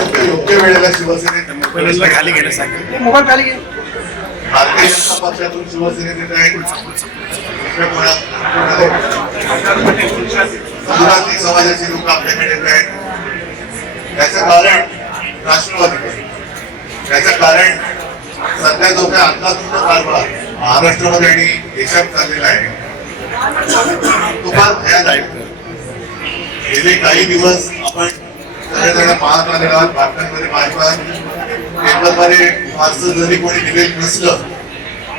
अत्यंत योग्य वेळेला शिवसेनेत पहिल्यांदा खाली घेणं सांगितलं मोबाईल खाली घे. भारतीय जनता पक्षातून शिवसेनेत समुदायातील समाजाची लोक आपल्याकडे येत आहेत. त्याचं कारण राष्ट्रवादी त्याचं कारण सध्या जो काही अंदाधुंद कारभार महाराष्ट्रामध्ये आणि देशात चाललेला आहे तो फार भयादायक गेले काही दिवस आपण सगळेजण पाहत आलेला आहात, बातम्यांमध्ये पाहतात पेपरमध्ये फारसं जरी कोणी दिलेलं नसलं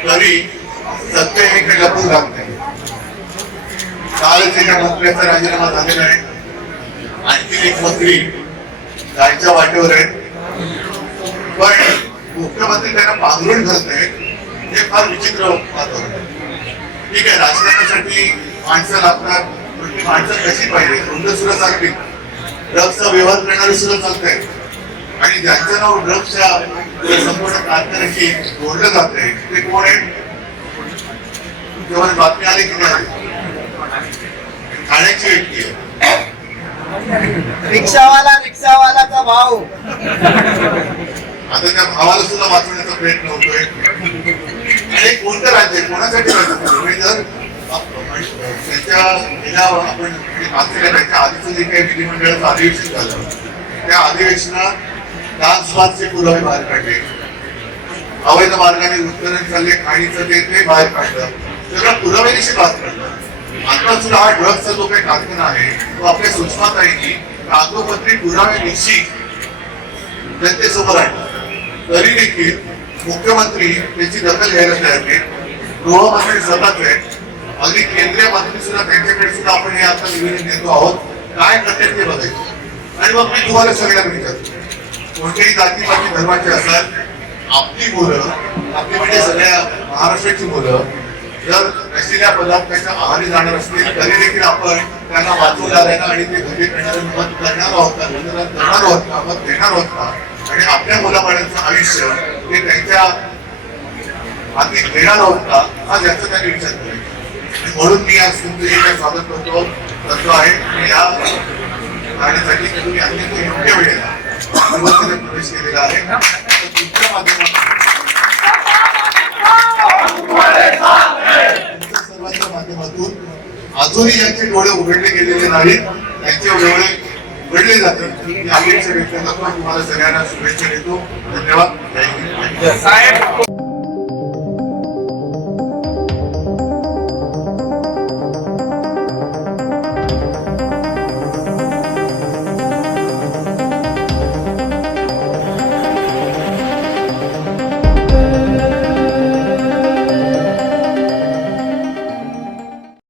तरी सत्य हे काही लपून राहत नाही कालच एका मंत्र्याचा राजीनामा झालेला आहे आणखी एक मंत्री जायच्या वाटेवर आहेत. पण मुख्यमंत्री त्यांना पांघरून धरत नाहीत हे फार विचित्र वातावरण ठीक आहे राजकारणासाठी माणसं लागतात माणसं कशी पाहिजे? रुंद सुद्धा चालली ड्रग्सचा व्यवहार सुद्धा चालत आहेत आणि ज्यांचं नाव ड्रग्सच्या संपूर्ण कारखान्याशी जोडलं जात आहे ते कोण आहे तेव्हा बातमी आली की नाही? ठाण्याची व्यक्ती आहे रिक्षावाला रिक्षावालाचा भाऊ आता त्या भावाला सुद्धा वाचवण्याचा प्रयत्न होतोय आणि कोणतं राज्य आहे? कोणासाठी राज्य आहे? जर त्याच्या आपण त्याच्या आधीचं जे काही विधिमंडळाचं अधिवेशन झालं त्या अधिवेशनात डान्सबाजचे पुरावे बाहेर काढले. अवैध मार्गाने उत्खनन चालले खाणीचं ते ते बाहेर काढलं. त्याला पुराव्यानिशी बाहेर काढलं. आता सुद्धा हा ड्रग्सचा जो काही कारखाना आहे तो आपल्या सूचनात आहे की कागदोपत्री पुराव्यानिशी जनतेसमोर आणला. तरी देखील मुख्यमंत्री त्याची दखल घ्यायला तयार नाहीत गृहमंत्री स्वतःच आहेत. अगदी केंद्रीय मंत्री सुद्धा त्यांच्याकडे सुद्धा आपण हे आता निवेदन देतो आहोत. काय करतात ते बघायचं. आणि मी तुम्हाला सगळ्यांना विचार कोणत्याही जातीपाती धर्माचे असाल आपली मुलं आपली म्हणजे सगळ्या महाराष्ट्राची मुलं जर नशिल्या पदार्थाच्या आहारी जाणार असतील तरी देखील आपण त्यांना वाचवणार आहे आणि ते घरी मत करणार आहोत का करणार आहोत का मत देणार आहोत का? आणि आपल्या मुलाबाळांचं आयुष्य ते त्यांच्या हाती देणार आहोत का? हा ज्याचा त्यांनी विचार करायचा. म्हणून मी आज तुमचं जे काही स्वागत करतो करतो आहे की या अजूनही यांचे डोळे उघडले गेलेले नाहीत. त्यांचे डोळे उघडले जातील. ही तुम्हाला सगळ्यांना शुभेच्छा देतो. धन्यवाद. साहेब